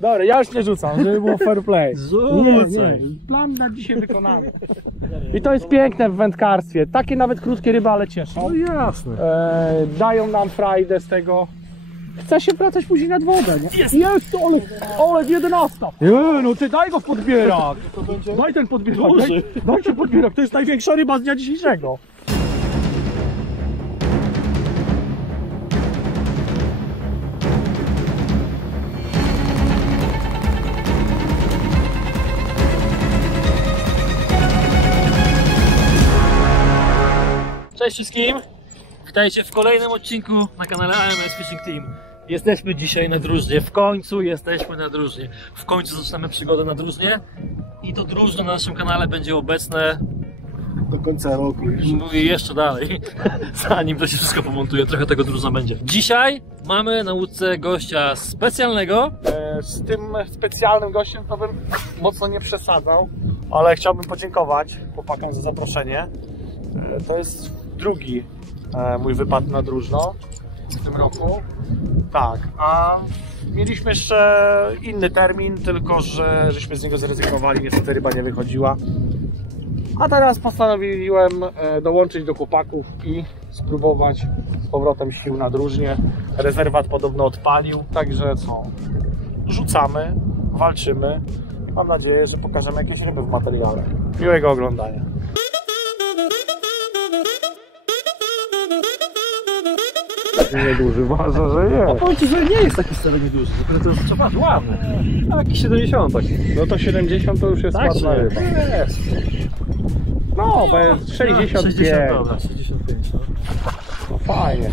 Dobra, ja już nie rzucam, żeby było fair play. Rzucaj. Plan na dzisiaj wykonany. I to jest piękne w wędkarstwie. Takie nawet krótkie ryby, ale cieszą. No jasne. Dają nam frajdę z tego. Chce się wracać później nad wodę, nie? Jest Olek 11. Nie, no ty daj go w podbierak. Daj ten podbierak. Dajcie podbierak, to jest największa ryba z dnia dzisiejszego. Cześć wszystkim! Witajcie w kolejnym odcinku na kanale AMS Fishing Team. Jesteśmy dzisiaj na drużnie, w końcu jesteśmy na drużnie. W końcu zaczynamy przygodę na drużnie. I to drużno na naszym kanale będzie obecne do końca roku już. I jeszcze dalej, zanim to się wszystko pomontuje, trochę tego drużna będzie. Dzisiaj mamy na łódce gościa specjalnego. Z tym specjalnym gościem to bym mocno nie przesadzał, ale chciałbym podziękować chłopakom za zaproszenie. To jest drugi mój wypad na drużno w tym roku. Tak, a mieliśmy jeszcze inny termin, tylko że żeśmy z niego zrezygnowali, niestety ryba nie wychodziła. A teraz postanowiłem dołączyć do chłopaków i spróbować z powrotem sił na drużnie. Rezerwat podobno odpalił, także co? Rzucamy, walczymy. Mam nadzieję, że pokażemy jakieś ryby w materiale. Miłego oglądania. Nieduży, uważa, że nie. No powiem Ci, że nie jest taki wcale nieduży, tylko to jest trzeba ładny. Jakiś 70 taki. No to 70 to już jest Tak, ładna ryba. Jest. No, bo jest 65. 60, dobra, 65. No fajnie.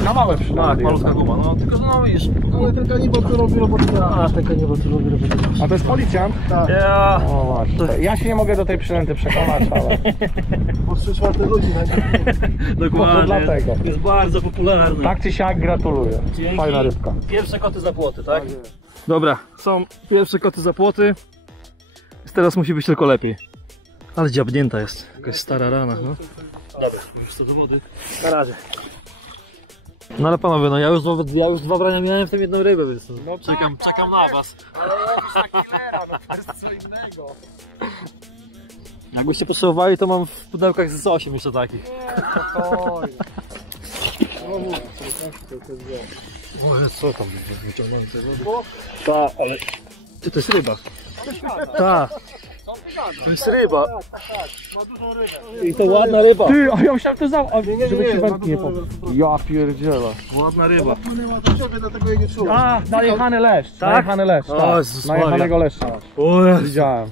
I na małe Tak, przynajmniej. malutka guma, no tylko że no widzisz. Ale ten kanibal to robi robotę. A, ten kanibal to robi robotę. A to jest policjant? Tak. Ja. O właśnie. Ja się nie mogę do tej przynęty przekonać, ale... Po 3/4 ludzi Dokładnie. dlatego. Jest bardzo popularny. Tak czy siak gratuluję. Dzięki. Fajna rybka. Pierwsze koty za płoty, tak? Dobra, są pierwsze koty za płoty. Teraz musi być tylko lepiej. Ale dziabnięta jest. Jakaś stara rana, no. Dobra, już co do wody. Na razie. No ale panowie, no ja już dwa brania miałem, w tym jedną rybę, więc No czekam na was. Ale jakiś taki no to jest co innego. Jakbyście potrzebowali, to mam w pudełkach z 8 jeszcze takich. Spokojnie. O, co tam wyciągnąłem tej wody? Tak, ale... Ty, to jest ryba. Tak. To jest ryba. Ma dużą rybę. I to ładna ryba. Ty, a ja myślałem to żeby się wędki nie ma po... dużo Ja pierdzielę. Ładna ryba. Płynęła do ciebie, dlatego jej nie czułem. A, najechany leszcz. Tak? Najechany leszcz, O, tak. Jezus Maria. Najechanego leszcza. O, Widziałem.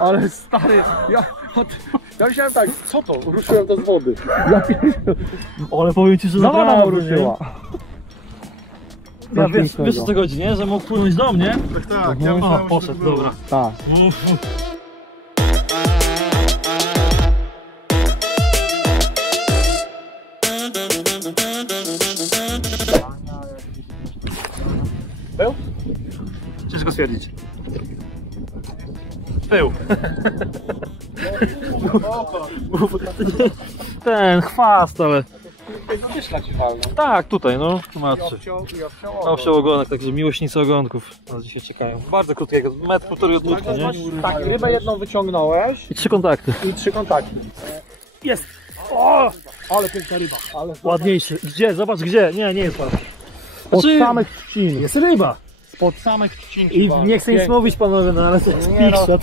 Ale stary, ja myślałem tak, co to? Ruszyłem to z wody. Ja pierdzielę. ale powiem ci, że Zawoda naprawdę, mu ruszyła. nie? Ja wiesz pięknego. o co chodzi, nie? Że mógł płynąć do mnie. Tak, ja O, myślałem, że poszedł, to było. dobra. Tak. Był? Ciężko stwierdzić. Był. Ten chwast, ale... Wyszla ci walną. Tak, tutaj no. Tu ma trzy. I Owsioł ogonek, także miłośnicy ogonków nas dzisiaj czekają. Bardzo krótkiego, 1,5 m od łódki, nie? Tak, rybę jedną wyciągnąć I 3 kontakty. i 3 kontakty. Jest! O! Ale piękna ryba. Ale Ładniejszy. Gdzie? Zobacz gdzie. Nie jest ładny. Pod Znaczy, samych trzcin. jest ryba. Pod samych trzcin. I nie chcę nic mówić panowie, no ale to jest Nie, no. pikszat.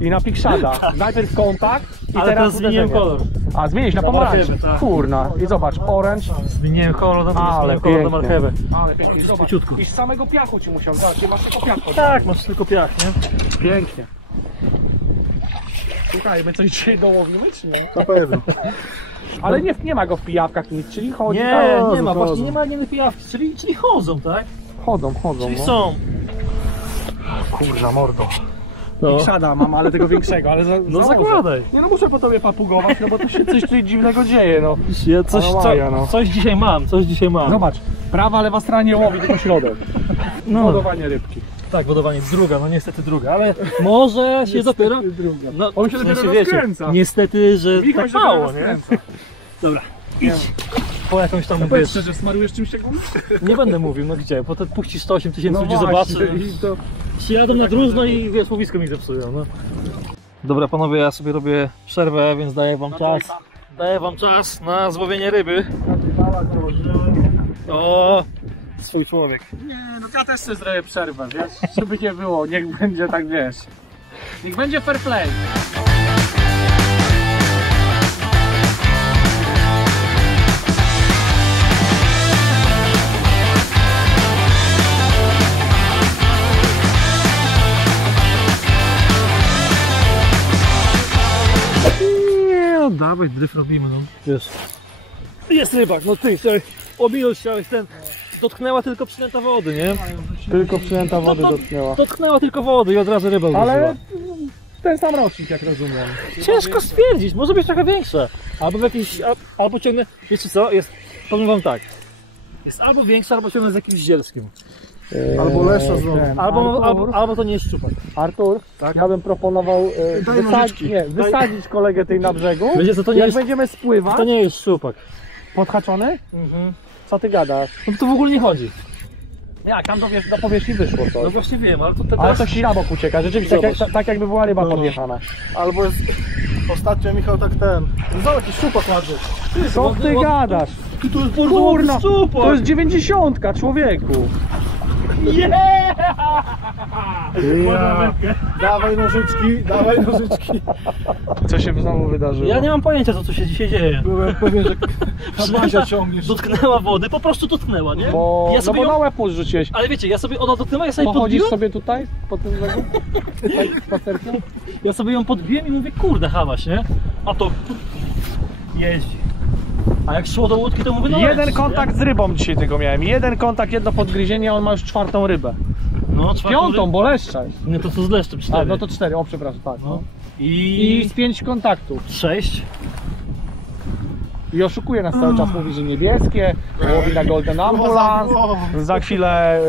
I na pikszada. Najpierw kontakt i Ale teraz teraz zmieniłem uderzenie. kolor. A zmienić na Na pomarańcz. marchewę, tak. Kurna. I zobacz, oręcz. Zmieniłem kolor, Ale kolor na pięknie. marchewę. Ale pięknie. Zobacz. Szybciutko. I z samego piachu ci musiał. Zobacz, nie masz tylko piachu. Tak, masz tylko piach, nie? Pięknie. Słuchaj, my coś dzisiaj dołowimy, czy nie? Na pewno. Ale nie ma go w pijawkach nic, czyli chodzi. Nie, tam, nie ma, chodzą. właśnie nie ma nie pijawki, czyli chodzą, tak? Chodzą, Czyli no. są. Kurza mordo. No, Szada mam, ale tego większego, ale no zakładaj. Nie no, muszę po tobie papugować, no bo tu się coś tutaj dziwnego dzieje, no. Ja coś dzisiaj mam, Zobacz, prawa, lewa strona nie łowi, tylko środek. No. Wodowanie rybki. Tak, wodowanie druga, no niestety druga, ale może się dopiero... Druga. No, On się w dopiero sensie, wiecie, rozkręca. niestety, że Michał tak się mało, dopiero nie? rozkręca. Dobra, idź. po jakąś tam... Powiedz szczerze, smarujesz czymś się gumy? Nie będę mówił, no gdzie, potem puścisz 108 tysięcy ludzi, właśnie, zobaczy. i to... Jadą na drużno i wiesz, łowisko mi zepsują, no. Dobra panowie, ja sobie robię przerwę, więc daję wam czas. Daję wam czas na złowienie ryby. O, swój człowiek. Nie, no ja też sobie zrobię przerwę, wiesz? Żeby nie było, niech będzie tak, wiesz. Niech będzie fair play. Nie, no dawaj, dryf robimy, no. Wiesz. Jest rybak, no ty, sobie ominąć chciałeś ten. Dotknęła tylko przynęta wody, nie? Tylko przynęta wody No to- dotknęła. Dotknęła tylko wody i od razu ryba Ale uderzyła. ten sam rocznik, jak rozumiem. Ciężko stwierdzić, może być trochę większe. Albo w jakiejś, albo ciągnę, wiecie co, jest, powiem wam tak. Jest albo większe, albo ciągnę z jakimś zielskim. Albo lesza znowu. Albo to nie jest szczupak. Artur, Tak? ja bym proponował Daj nożyczki. wysadzić kolegę tej na brzegu. Wiecie co, to nie Jak jest, będziemy spływać, to nie jest szczupak. podhaczony? Co ty gadasz? No to w ogóle nie chodzi. Jak, tam do powierzchni wyszło No coś. właśnie wiem, ale to Ale teraz... to na bok ucieka, rzeczywiście, tak, Zobacz. tak jakby była ryba No, no. podjechana. Albo jest... Ostatnio Michał tak ten... Zobacz, jakiś szczupak ładny. Co ty gadasz? To jest Kurna, szczupak! to jest 90, człowieku. Dawaj nożyczki, dawaj nożyczki. Co się znowu wydarzyło? Ja nie mam pojęcia, co tu się dzisiaj dzieje. Byłem pewien, że Mazia ciągniesz. Dotknęła wody, po prostu dotknęła, nie? Bo, Ja sobie no bo ją... na łeb mu zrzuciłeś. Ale wiecie, ja sobie, ona dotknęła, ja sobie Pochodzisz podbiłem, sobie tutaj, po tym brzegu? Tutaj spacerkiem? ja sobie ją podbiłem i mówię, kurde, hałaś, nie? A to jeździ. A jak szło do łódki, to mówię, no Jeden leci, kontakt z rybą dzisiaj tylko miałem. Jeden kontakt, jedno podgryzienie, a on ma już 4. rybę. nie? No, czwartą 5, bo leszczaj. Nie, to co z leszczem, 4. A, no to 4, o przepraszam, tak. No. No. I I z 5 kontaktów. 6. I oszukuje nas cały czas, mówi, że niebieskie, łowi na Golden Ambulance, za chwilę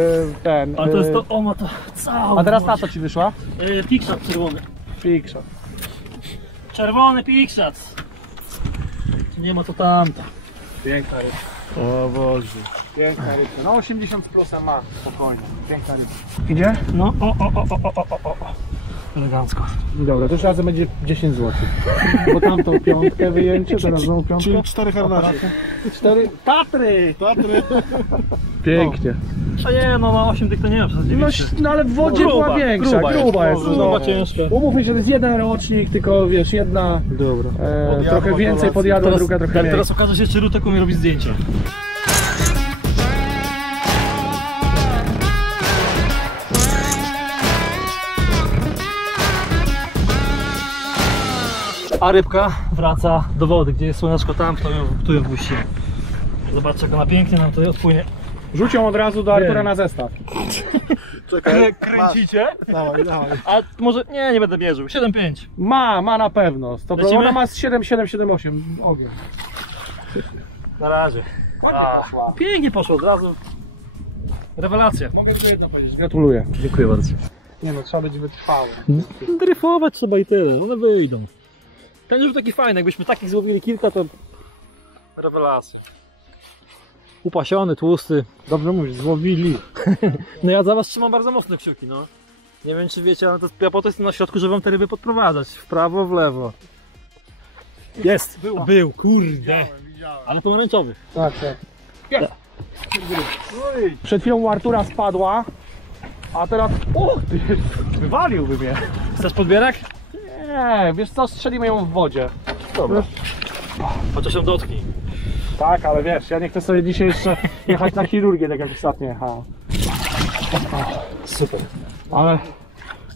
ten... Ale to jest to, o ma to całą. A teraz na co ci wyszła? Pixat czerwony. Fiksza. Czerwony Pixat. Nie ma to tamta. Piękna ryba. O Boże. Piękna ryba. No 80 plusem ma, spokojnie. Piękna ryba. Idzie? No, o. Elegancko. Dobra, to już razem będzie 10 zł. Bo tamtą piątkę wyjęcie, teraz znowu piątkę. Czyli 4 harnacze. 4 Tatry! Tatry. Pięknie. A nie, no na 8 tych to nie ma przez 9. No ale w wodzie Gruba, była większa, gruba jest. Gruba, ciężka. Umówmy się, to jest jeden rocznik, tylko wiesz, jedna Dobra. trochę więcej podjadła, druga trochę mniej. Teraz okaże się, czy Rutek umie robić zdjęcia. A rybka wraca do wody, gdzie jest słoneczko tam, tu ją wpuścimy. Zobaczcie, jak ona pięknie nam tutaj odpłynie. Rzuć ją od razu do Artura na zestaw. Czekaj. Kręcicie? Dawaj, dawaj. A może, nie będę mierzył. 7,5. Ma na pewno. Lecimy? Ona ma z 7,7,7,8 ogień. Na razie. Pięknie poszło od razu. Rewelacja. Mogę tylko jedno powiedzieć. Gratuluję. Dziękuję bardzo. Nie no, trzeba być wytrwałym. Dryfować trzeba i tyle, one wyjdą. Ten już taki fajny, jakbyśmy takich złowili kilka, to rewelacja. Upasiony, tłusty. Dobrze mówisz, złowili. No ja za was trzymam bardzo mocne kciuki, no. Nie wiem czy wiecie, ale ja po to jestem na środku, żeby wam te ryby podprowadzać. W prawo, w lewo. Jest! Był, kurde! Ale pomarańczowy. Tak, tak. Jest. Przed chwilą u Artura spadła, a teraz... O, ty, wywaliłby mnie. Chcesz podbierak? Nie, wiesz co, strzelimy ją w wodzie. Dobra. Chociaż ją dotknij. Tak, ale wiesz, ja nie chcę sobie dzisiaj jeszcze jechać na chirurgię, tak jak ostatnio jechałem. Super. Ale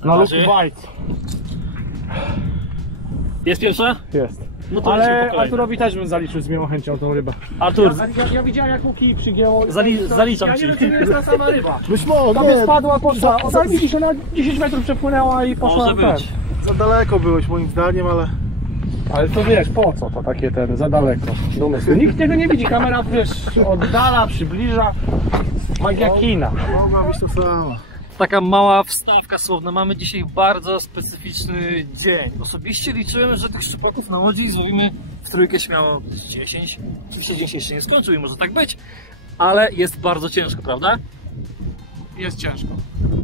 na razie. luki bajc Jest pierwsza? jest. No to lecimy po Ale kolejne. Arturowi też bym zaliczył z miłą chęcią tą rybę. Artur, Ja widziałem jak łuki przygięło. zaliczam Ja nie ci. wiem, czy nie jest ta sama ryba. Być może, Tam nie, spadła, poszła. Ona widzisz, ona 10 metrów przepłynęła i poszła może ten. być. za daleko byłeś moim zdaniem, ale... Ale to wiesz, po co to takie ten, za daleko. Domysł. Nikt tego nie widzi, kamera wiesz, oddala, przybliża. Magia kina. Mogła być to sama. Taka mała wstawka słowna. Mamy dzisiaj bardzo specyficzny dzień. Osobiście liczyłem, że tych szczupaków na łodzi złowimy w trójkę śmiało 10. Oczywiście dzień się jeszcze nie skończył i może tak być, ale jest bardzo ciężko, prawda? Jest ciężko.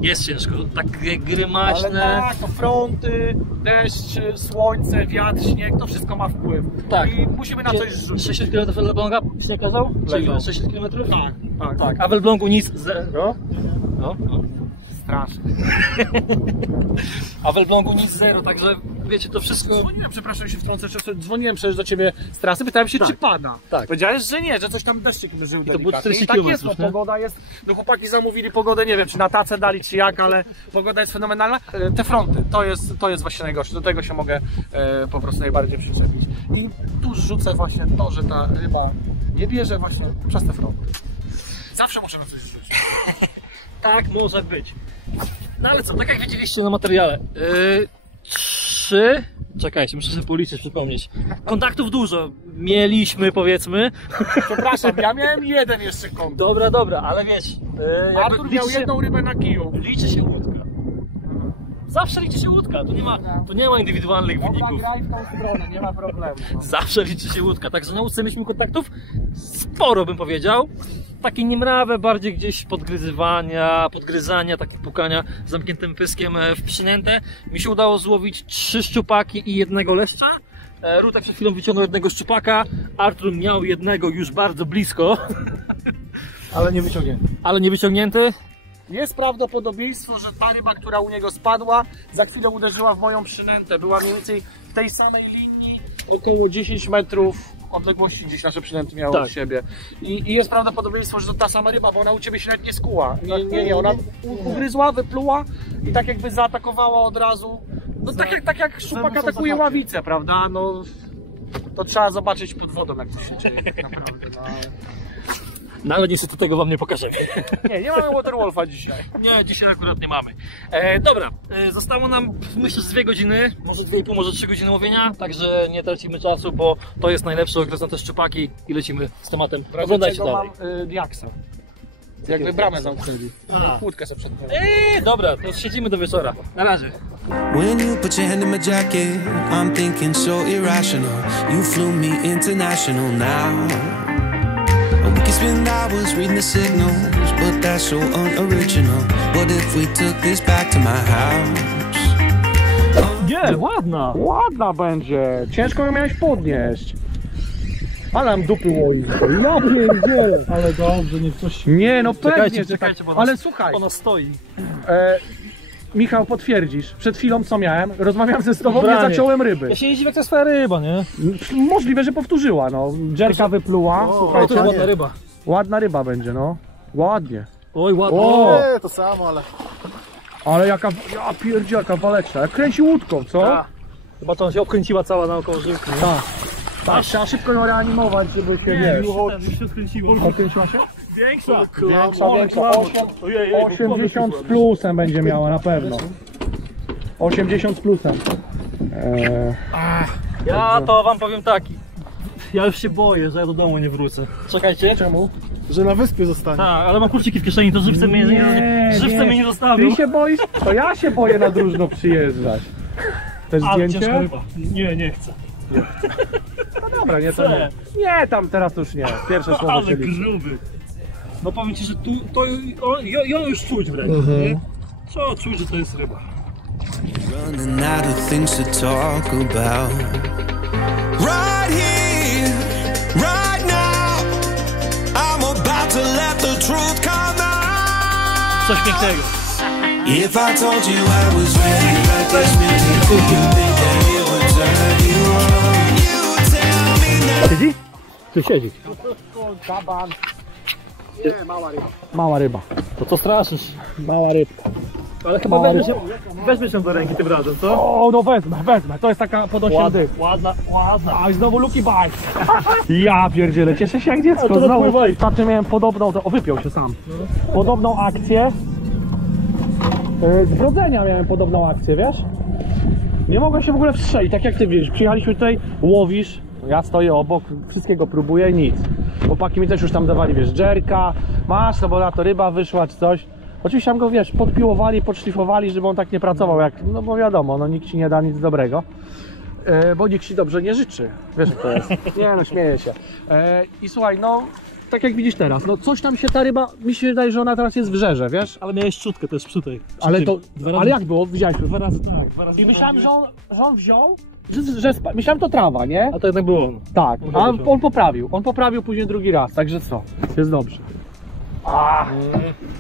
Jest ciężko. Takie grymaśne. Ale tak, to fronty, deszcz, słońce, wiatr, śnieg, to wszystko ma wpływ. Tak. I musimy na coś rzucić. 60 km w Elbląga śnieg kazał? Czy ile? 60 km? Tak. A w Elblągu nic zero. No. Strasznie. A w Elblągu nic zero, także wiecie, to wszystko... Dzwoniłem, przepraszam, się wtrącę, dzwoniłem przecież do ciebie z trasy, pytałem się, czy pada. Tak. Powiedziałeś, że nie, że coś tam deszczyk żył to było 40 I tak km, jest, no, nie? pogoda jest, no chłopaki zamówili pogodę, nie wiem, czy na tacę dali, czy jak, ale pogoda jest fenomenalna. Te fronty, to jest właśnie najgorsze, do tego się mogę po prostu najbardziej przyczepić. I tu rzucę właśnie to, że ta ryba nie bierze właśnie przez te fronty. Zawsze muszę na coś rzucić. Tak może być. No ale co, tak jak widzieliście na materiale, 3, czekajcie, muszę sobie policzyć, przypomnieć. Kontaktów dużo mieliśmy, powiedzmy. Przepraszam, ja miałem jeden jeszcze kontakt. Dobra, ale wiesz, Artur miał jedną rybę na kiju. liczy się łódka. Zawsze liczy się łódka, tu nie ma indywidualnych wyników. Graj w tą stronę, nie ma problemu. Zawsze liczy się łódka, także na łódce mieliśmy kontaktów sporo, bym powiedział. Takie niemrawe, bardziej gdzieś podgryzania, takie pukania zamkniętym pyskiem w przynętę. Mi się udało złowić 3 szczupaki i jednego leszcza. Rutek przed chwilą wyciągnął jednego szczupaka, Artur miał jednego już bardzo blisko. Ale nie wyciągnięty. Jest prawdopodobieństwo, że ta ryba, która u niego spadła, za chwilę uderzyła w moją przynętę. Była mniej więcej w tej samej linii, około 10 metrów odległości gdzieś nasze przynęty miały od siebie. I jest prawdopodobieństwo, że to ta sama ryba, bo ona u ciebie się nawet nie skuła. Nie, ona ugryzła, wypluła i tak jakby zaatakowała od razu. No tak jak szczupak atakuje ławicę, prawda? No to trzeba zobaczyć pod wodą, jak to się dzieje tak naprawdę. No ale niestety tego wam nie pokażemy. Nie mamy Waterwolfa dzisiaj. Nie, dzisiaj akurat nie mamy. Dobra, zostało nam myślę z 2 godziny, może 2,5, może 3 godziny łowienia, także nie tracimy czasu, bo to jest najlepsze, okres te szczupaki i lecimy z tematem. Oglądajcie dalej. Mam diaksa. Jakby bramę zamknęli. Łódkę sobie przedtem. Dobra, to siedzimy do wieczora. Na razie. When you put your hand in my jacket, I'm thinking so irrational. You flew me international now. We can spend hours reading the signals, but that's so unoriginal. What if we took this back to my house? Nie, ładna! Ładna będzie. Ciężko ją miałeś podnieść. Ale nam dupy łoi. Ja pierdzielę. Ale dobrze, niech coś... Nie, no pewnie, że czekajcie, tak. bo Ale słuchaj, ona stoi. Michał, potwierdzisz. Przed chwilą co miałem? Rozmawiam ze tobą, nie Branie. zaciąłem ryby. Ja się nie dziwię, jak to jest twoja ryba, nie? Możliwe, że powtórzyła, no. Dżerka wypluła. To Słuchajcie, jest ładna ryba. ładna ryba będzie, no. Ładnie. Oj, ładna. O! Nie, to samo, ale... Ale jaka, ja pierdzie, jaka waleczna. Jak kręci łódką, co? Ta. Chyba to się obkręciła cała naokoło żyłki. Tak, trzeba szybko ją reanimować, żeby się Już się skręciło. Odkręciła się? Większa. Większa. 80 z plusem będzie miała na pewno. 80 z plusem. Ja to wam powiem tak. Ja już się boję, że ja do domu nie wrócę. Czekajcie. Czemu? Że na wyspie zostanie. Tak, ale mam kurczyki w kieszeni, to żywcem mnie nie zostawił. Ty się boisz? To ja się boję na Drużno przyjeżdżać. Też Ale ciężka zdjęcie? ryba. Nie chcę. No dobra, nie, to nie. Nie, tam teraz to już nie. Pierwsze słowo Ale się liczy. gruby. No powiem ci, że tu, to ją już czuć wręcz. Co czuć, że to jest ryba. Running out of things to talk about. Right here, right now. I'm about to let the truth come out. Coś pięknego. If I told you I was ready like this music, do you think that it would turn you on? You tell me now. Siedzi? Tu siedzi. Kaban. Nie, mała ryba. Mała ryba. To co straszysz? Mała rybka. Ale chyba weźmiesz ją do ręki tym razem, co? O, no wezmę. To jest taka pod 8 dych. Ładna. A i znowu Lucky Bite. Ja pierdzielę, cieszę się jak dziecko. to Znowu. napływaj. Ostatnio miałem podobną, wypiął się sam. Podobną akcję. Z Brodzenia miałem podobną akcję, wiesz? Nie mogłem się w ogóle wstrzelić, tak jak ty wiesz. Przyjechaliśmy tutaj, łowisz, ja stoję obok, wszystkiego próbuję, nic. Chłopaki mi też już tam dawali, wiesz, dżerka, masz, no bo na to ryba wyszła czy coś. Oczywiście tam go, wiesz, podpiłowali, podszlifowali, żeby on tak nie pracował jak, no bo wiadomo, no nikt ci nie da nic dobrego. Bo nikt ci dobrze nie życzy. Wiesz, jak to jest. Nie no, śmieję się. I słuchaj, no tak jak widzisz teraz, no coś tam się ta ryba, mi się wydaje, że ona teraz jest w żerze, wiesz? Ale miałeś szczutkę, to jest psutek. Ale to, razy, ale jak było? Widziałeś? 2 razy tak. 2 razy I myślałem, że on wziął, myślałem to trawa, nie? A to jednak było on. Tak, a on poprawił później drugi raz, także co? Jest dobrze.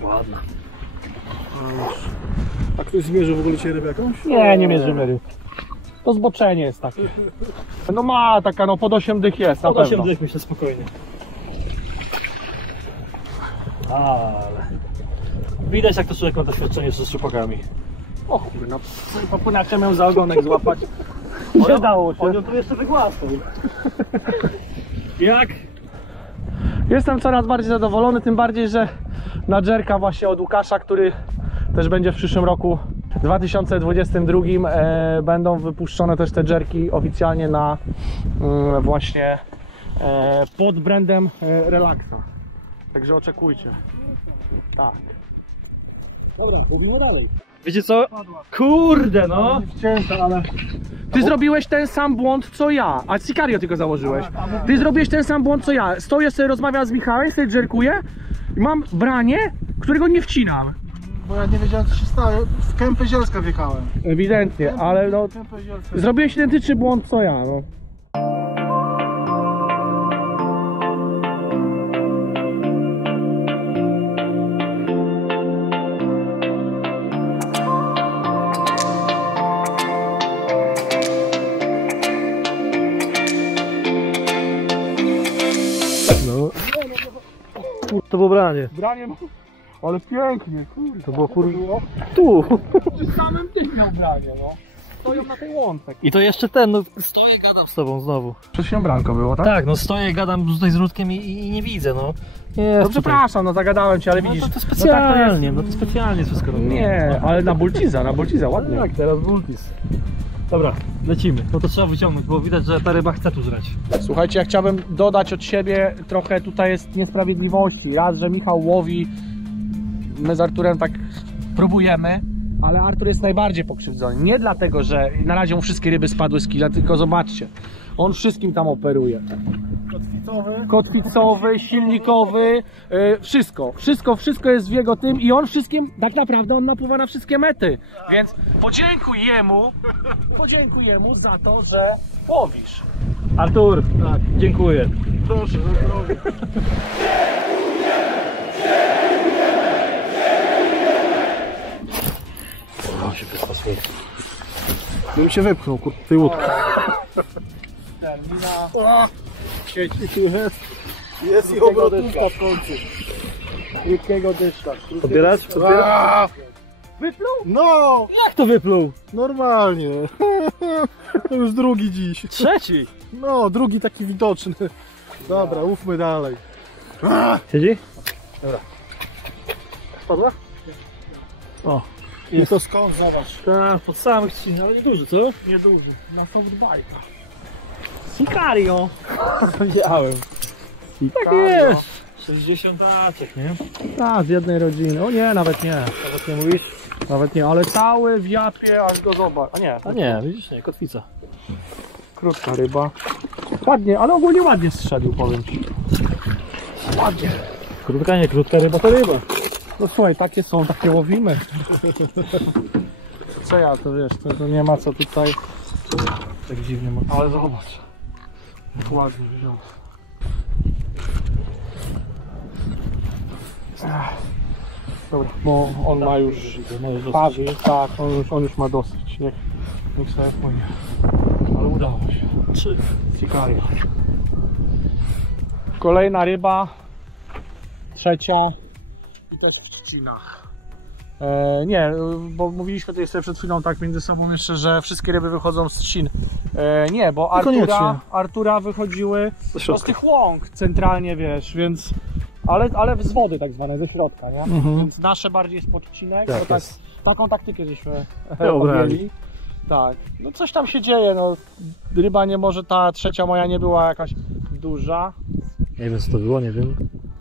Ładna. A ktoś zmierzył w ogóle cię rybę jakąś? Nie mierzymy ryb. To zboczenie jest takie. No ma taka, no pod 8 dych jest, na Pod 8 pewno. dych myślę spokojnie. Ale... Widać jak to człowiek ma doświadczenie z szczupakami. O kurde, no popłynawcia miał za ogonek złapać. Nie dało się. On ją tu jeszcze wygłasnął. Jak? Jestem coraz bardziej zadowolony, tym bardziej, że na dżerka właśnie od Łukasza, który też będzie w przyszłym roku 2022 będą wypuszczone też te dżerki oficjalnie na właśnie pod brandem Relaxa. Także oczekujcie. Tak. Dobra, będziemy dalej. Wiecie co? Kurde no! Wcięta, ale... Ty zrobiłeś ten sam błąd co ja, a Sicario tylko założyłeś. Ty zrobiłeś ten sam błąd co ja. Stoję sobie, rozmawiam z Michałem, sobie dżerkuję i mam branie, którego nie wcinam. Bo ja nie wiedziałem co się stało, w kępę zielska wjechałem. Ewidentnie, ale no Kępę zielska. zrobiłeś identyczny błąd co ja, no. To było branie. Branie, ale pięknie, kurde. To było tu. Przy samym tym miał branie, no. Stoją na tej łące. I to jeszcze ten, no stoję, gadam z tobą znowu. Przed chwilą branko było, tak? Tak, no stoję, gadam tutaj z Rudkiem i nie widzę, no. Nie, No przepraszam, no zagadałem cię, ale No widzisz. to specjalnie, no no to specjalnie jest wszystko robione. Nie, ale na Bultiza, ładnie. Tak, teraz Bultis. Dobra, lecimy, bo to trzeba wyciągnąć, bo widać, że ta ryba chce tu żreć. Słuchajcie, ja chciałbym dodać od siebie, trochę tutaj jest niesprawiedliwości. Raz, że Michał łowi, my z Arturem tak próbujemy, ale Artur jest najbardziej pokrzywdzony. Nie dlatego, że na razie mu wszystkie ryby spadły z kila, tylko zobaczcie, on wszystkim tam operuje. Kotwicowy. Kotwicowy, silnikowy, wszystko jest w jego tym i on wszystkim, tak naprawdę on napływa na wszystkie mety. Więc podziękuj jemu za to, że łowisz. Artur, tak, dziękuję. Proszę, za zdrowie. Bym się wypchnął, kurde, tej łódki. Sieci Tu jest i obrotówka w końcu. krótkiego dyszka. Podbierać? Wypluł? No! Jak to wypluł? Normalnie. To już drugi dziś. Trzeci! No, drugi taki widoczny. Dobra, ufmy dalej. Siedzi? Spadła? O, I to skąd? Zobacz. tak, pod samych trzcin, ale nieduży, co? Nieduży. Na softbike'a. Sicario. Wiedziałem. Tak jest! 60 latek, nie? Tak, z jednej rodziny. O nie, nawet nie. Nawet nie mówisz? Nawet nie, ale cały w japie, aż go zobacz. A nie, A nie, widzisz, nie, kotwica. krótka ryba. Ładnie, ale ogólnie ładnie strzelił, powiem ci. Ładnie. Krótka, nie krótka ryba to ryba. No słuchaj, takie są, takie łowimy. Co ja, to wiesz, to nie ma co tutaj. Tak dziwnie ma. Ale zobacz. Ładnie wziął. Dobra, bo on ma już parzy, tak, on już ma dosyć. Niech sobie płynie. Ale udało się. 3. Sicario. Kolejna ryba. Trzecia. I też w trzcinach. Nie, bo mówiliśmy tutaj sobie przed chwilą tak między sobą jeszcze, że wszystkie ryby wychodzą z trzcin. Nie, bo Artura wychodziły z tych łąk centralnie, wiesz, więc... Ale z wody tak zwane, ze środka, nie? Więc nasze bardziej jest podcinek, Tak bo tak, jest. taką taktykę żeśmy Obrali. objęli. Tak, no coś tam się dzieje, no ryba nie może, ta trzecia moja nie była jakaś duża. Nie wiem co to było, nie wiem.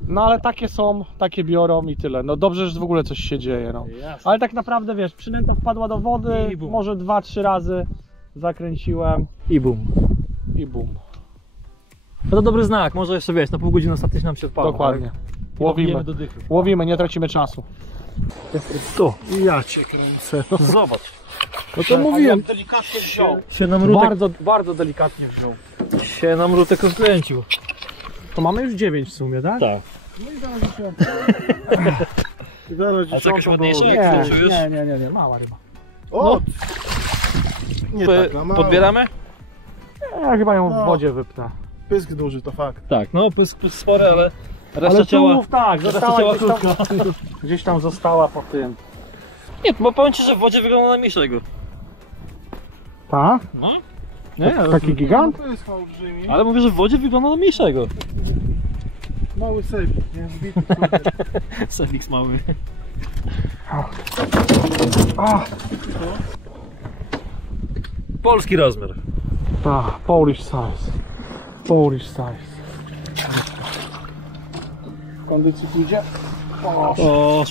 No ale takie są, takie biorą i tyle. No dobrze, że w ogóle coś się dzieje, no. Jasne. Ale tak naprawdę wiesz, przynęta wpadła do wody, I bum. może 2-3 razy zakręciłem I bum. i bum. No to dobry znak, może jeszcze wiesz, na pół godziny ostatnio nam się odpala. Dokładnie. Tak? Łowimy. Do dychy. Łowimy, nie tracimy czasu. Tu, Ja cię kręcę. no zobacz. No to mówiłem. Delikatnie wziął. Się nam rutek, Bardzo delikatnie wziął. się nam rutek rozkręcił. To mamy już 9 w sumie, tak? Tak. Zaraz A co, jakieś ładniejsze? Nie, Jak czujesz? nie, mała ryba. O! Nie taka mała. Podbieramy? Ja chyba ją w No. wodzie wypnę. Pysk duży, to fakt. Tak, no pysk spory, ale reszta Ale ciała... tułów, tak, reszta została ciała gdzieś tam, krótka. gdzieś tam została po tym. Nie, bo powiem ci, że w wodzie wygląda na mniejszego. Tak? No? Nie, Taki gigant? To jest olbrzymi. ale mówię, że w wodzie wygląda na mniejszego. Mały sejfik, nie? Zbity, kurde. Sefix mały. A, Polski rozmiar. tak, Polish size. Polish size. Kondycji pójdzie? Poszło.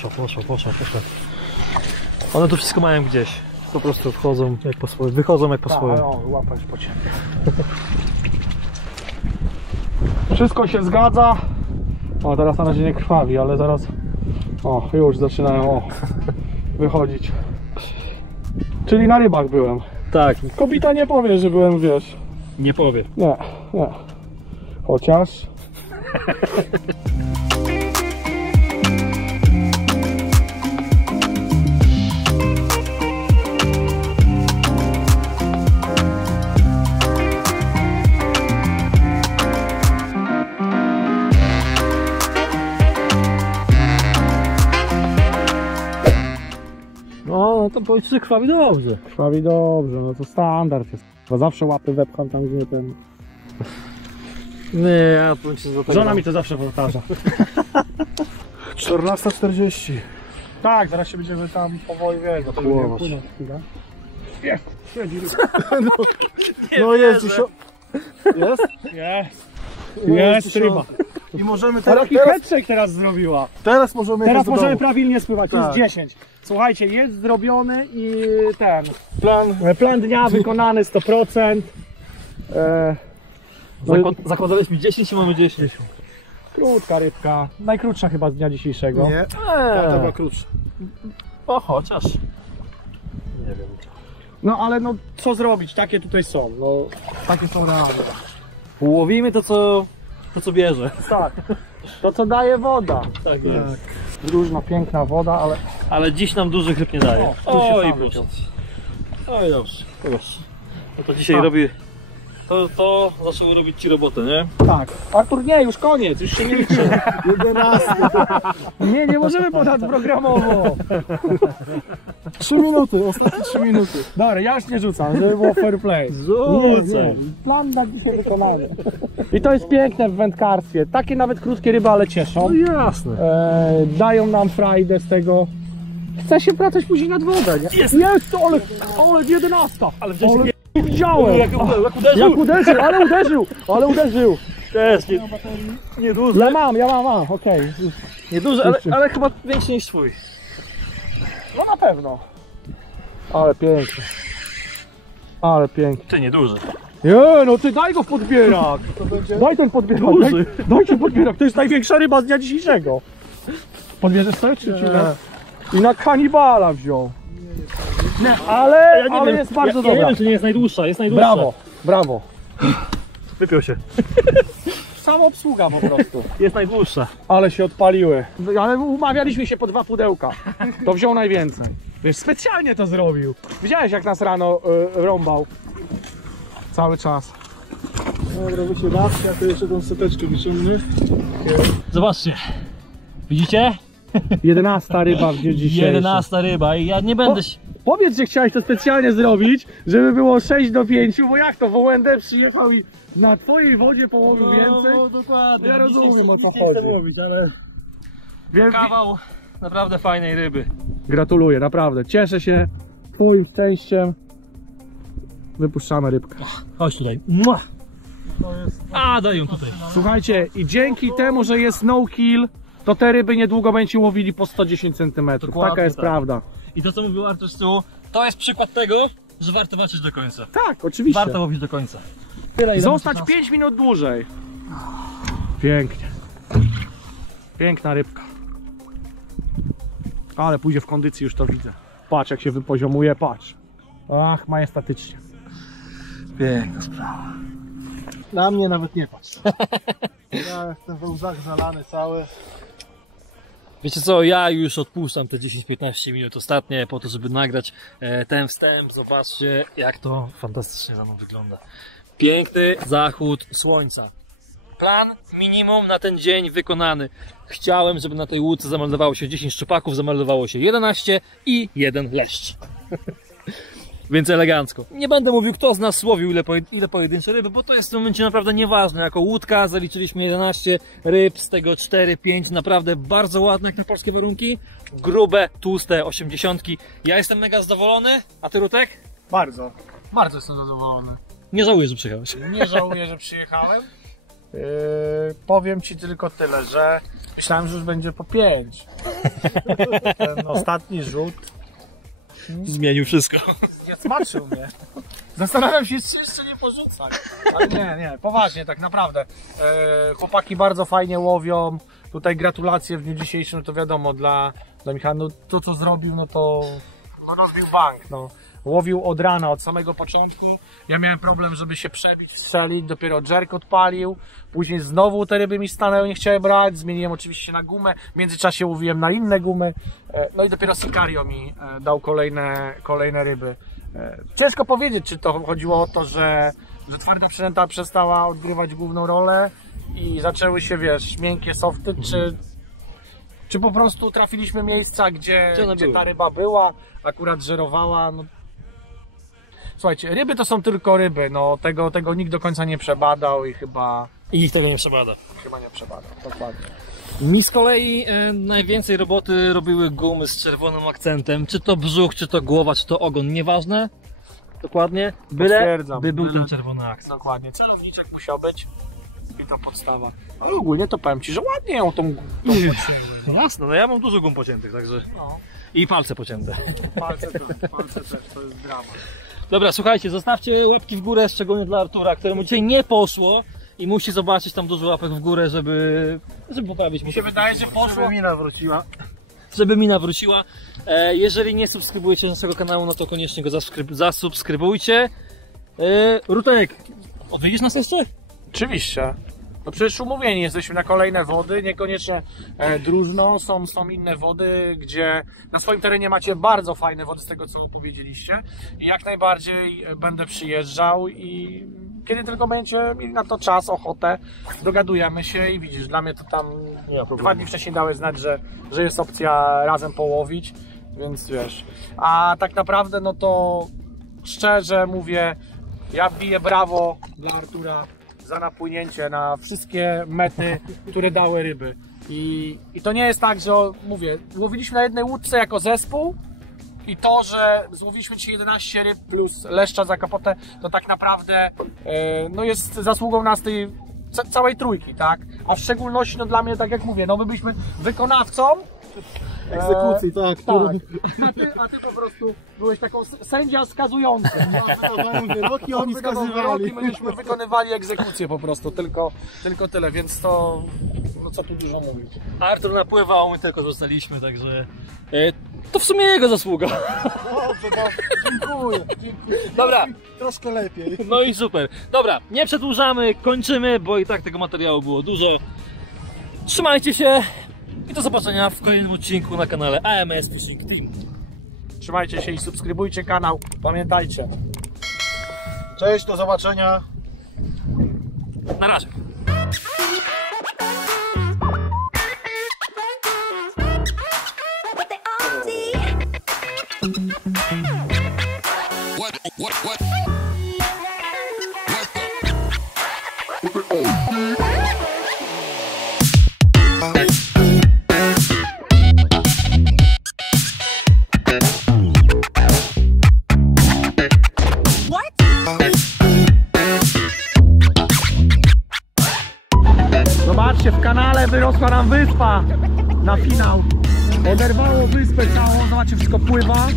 One to wszystko mają gdzieś. Po prostu wchodzą jak po swoje, wychodzą jak po swoje. Tak, o, łapać po ciebie. Wszystko się zgadza. O, teraz na razie nie krwawi, ale zaraz... O, już zaczynają wychodzić. Czyli na rybach byłem. Tak, Kobita nie powie, że byłem, wiesz. nie powie. Nie. Chociaż... No to powiedz, że krwawi dobrze. Krwawi dobrze, no to standard jest. Bo zawsze łapy wepcham tam, gdzie ten... Nie, ja powiem ci, że do tego... Żona mi to zawsze powtarza. 14:40. Tak, zaraz się będziemy tam powoli, wiesz, bo to Pływać. będzie płynąć chwilę. Jest, siedzi. No jest dzisiaj. Jest? Jest ryba. I możemy Ale teraz, jaki headshake teraz zrobiła. teraz możemy Teraz jechać do możemy domu. prawidłnie spływać, Tak. jest 10. Słuchajcie, jest zrobiony i Plan. plan dnia wykonany 100%. Zakładaliśmy 10 i mamy 10. Krótka rybka, najkrótsza chyba z dnia dzisiejszego. Nie, to była krótsza. O, chociaż. Nie wiem. No ale no co zrobić, takie tutaj są, no takie są realne. Łowimy to co bierze. Tak, to co daje woda. Tak jest. Różna, piękna woda, ale Ale dziś nam dużych ryb nie daje. O, tu się Oj, sam proszę. wyciął. Oj, dobrze. No to dzisiaj Tak. robi... To zaczęło robić ci robotę, nie? tak. Artur, nie, już koniec, już się nie liczy. 11. Nie możemy ponadprogramowo. 3 minuty, ostatnie 3 minuty. Dobra, ja już nie rzucam, żeby było fair play. Rzucaj. Plan na dzisiaj wykonany. I to jest piękne w wędkarstwie. Takie nawet krótkie ryby, ale cieszą. No jasne. Dają nam frajdę z tego. Chce się wracać później nad wodę, nie? Jest. Jest, ale 11. Ale wziąłeś Ale nie widziałem. jak uderzył. Jak uderzył, ale uderzył. Też nie duży. Ja mam, okej. Nie duży, ale chyba większy niż twój. No na pewno. Ale pięknie. Ale pięknie. Ty nie duży. Nie, no ty daj go w podbierak. To będzie Daj ten podbierak. Duży. Daj ten podbierak, to jest największa ryba z dnia dzisiejszego. Podbierzesz sobie czy nie? I na kanibala wziął. Nie, ale jest bardzo Nie dobra. wiem, czy nie jest najdłuższa, jest najdłuższa. Brawo. Wypiął się. Sama obsługa po prostu. Jest najdłuższa. Ale się odpaliły. Ale umawialiśmy się po 2 pudełka. To wziął najwięcej. Wiesz, specjalnie to zrobił. Widziałeś jak nas rano rąbał. Cały czas. Dobra, wy się bawcie, ja to jeszcze tą seteczkę wyciągnę. Zobaczcie. Widzicie? 11 ryba w dniu dzisiejszym. 11 ryba i ja nie będę... Powiedz, że chciałeś to specjalnie zrobić, żeby było 6-5, bo jak to? Wołędę przyjechał i na twojej wodzie połowił więcej? No, dokładnie. Ja rozumiem, o co Nic nie chcę chodzi. mówić, ale... Kawał naprawdę fajnej ryby. Gratuluję, naprawdę. Cieszę się twoim szczęściem. Wypuszczamy rybkę. Chodź tutaj. Mua. A, dają tutaj. Słuchajcie, i dzięki temu, że jest no kill, to te ryby niedługo będziecie łowili po 110 cm. Dokładnie Taka jest tak. prawda. I to, co mówił Artur z tyłu, to jest przykład tego, że warto walczyć do końca. Tak, oczywiście. Warto łowić do końca. Tyle, ile Zostać macie 5 minut dłużej. Pięknie. Piękna rybka. Ale pójdzie w kondycji, już to widzę. Patrz jak się wypoziomuje, patrz. Ach, majestatycznie. Piękna sprawa. Na mnie nawet nie patrz. Ja jestem we łzach zalany cały. Wiecie co, ja już odpuszczam te 10-15 minut ostatnie po to, żeby nagrać ten wstęp. Zobaczcie, jak to fantastycznie za mną wygląda. Piękny zachód słońca. Plan minimum na ten dzień wykonany. Chciałem, żeby na tej łódce zameldowało się 10 szczupaków, zameldowało się 11 i 1 leszcz. Więc elegancko. Nie będę mówił, kto z nas łowił ile pojedyncze ryby, bo to jest w tym momencie naprawdę nieważne. Jako łódka zaliczyliśmy 11 ryb, z tego 4-5 naprawdę bardzo ładne jak na polskie warunki. Grube, tłuste 80. Ja jestem mega zadowolony, a ty, Rutek? Bardzo. Bardzo jestem zadowolony. Nie żałuję, że przyjechałeś. Nie żałuję, że przyjechałem. Powiem ci tylko tyle, że myślałem, że już będzie po 5. Ten ostatni rzut Zmienił wszystko. zmaczył mnie. Zastanawiam się, czy jeszcze nie porzucać. Ale nie, poważnie, tak naprawdę. Chłopaki bardzo fajnie łowią. Tutaj gratulacje w dniu dzisiejszym, no to wiadomo, dla Michała, no to co zrobił, no to rozbił bank. No. Łowił od rana, od samego początku. Ja miałem problem, żeby się przebić, strzelić. Dopiero jerk odpalił. Później znowu te ryby mi stanęły, nie chciałem brać. Zmieniłem oczywiście na gumę. W międzyczasie łowiłem na inne gumy. No i dopiero Sicario mi dał kolejne ryby. Ciężko powiedzieć, czy to chodziło o to, że twarda przynęta przestała odgrywać główną rolę i zaczęły się, wiesz, miękkie softy, czy po prostu trafiliśmy miejsca, gdzie ta ryba była, akurat żerowała. No. Słuchajcie, ryby to są tylko ryby, no tego nikt do końca nie przebadał i chyba... I nikt tego nie przebada. Chyba nie przebadał, dokładnie. Mi z kolei najwięcej roboty robiły gumy z czerwonym akcentem. Czy to brzuch, czy to głowa, czy to ogon, nieważne. Dokładnie. Byle by był ten czerwony akcent. Dokładnie. Celowniczek musiał być i to podstawa. Ale ogólnie to powiem ci, że ładnie ją tą Jasne, no ja mam dużo gum pociętych, także... no. I palce pocięte. Palce też, to jest drama. Dobra, słuchajcie, zostawcie łapki w górę, szczególnie dla Artura, któremu dzisiaj nie poszło i musi zobaczyć tam dużo łapek w górę, żeby poprawić. Mi się wydaje, że poszło. Żeby mina wróciła. Żeby mina wróciła. Jeżeli nie subskrybujecie naszego kanału, no to koniecznie go zasubskrybujcie. Rutek, odwiedzisz nas jeszcze? Oczywiście. No przecież umówieni jesteśmy na kolejne wody, niekoniecznie Drużno, są inne wody, gdzie na swoim terenie macie bardzo fajne wody z tego, co powiedzieliście. I jak najbardziej będę przyjeżdżał i kiedy tylko będziecie mieli na to czas, ochotę, dogadujemy się i widzisz, dla mnie to tam 2 dni wcześniej dałeś znać, że jest opcja razem połowić, więc wiesz. A tak naprawdę, no to szczerze mówię, ja wbiję brawo dla Artura za napłynięcie na wszystkie mety, które dały ryby. I to nie jest tak, że mówię, łowiliśmy na jednej łódce jako zespół i to, że złowiliśmy dzisiaj 11 ryb plus leszcza za kapotę, to tak naprawdę no jest zasługą nas tej całej trójki, tak? A w szczególności, no dla mnie, tak jak mówię, no my byliśmy wykonawcą Egzekucji, tak. A ty po prostu byłeś taką sędzia skazującą. Wykonałem wyroki, oni skazywali. My myśmy wykonywali egzekucję po prostu, tylko tyle, więc to, no co tu dużo mówić. Artur napływał, my tylko zostaliśmy, także to w sumie jego zasługa. Dobrze, no, dziękuję. Dobra. Troszkę lepiej. No i super. Dobra, nie przedłużamy, kończymy, bo i tak tego materiału było dużo. Trzymajcie się i do zobaczenia w kolejnym odcinku na kanale AMS Fishing Team. Trzymajcie się i subskrybujcie kanał, pamiętajcie. Cześć, do zobaczenia. Na razie. What? wyrosła nam wyspa na finał. Oderwało wyspę całą, zobaczcie, wszystko pływa.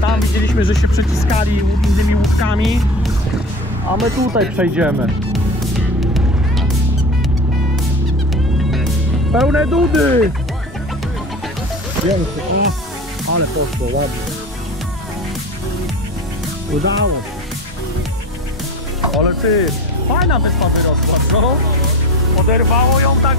Tam widzieliśmy, że się przyciskali innymi łódkami, a my tutaj przejdziemy. Pełne dudy! Ale poszło ładnie. Udało się. Ale ty, fajna wyspa wyrosła, co? Oderwało ją tak.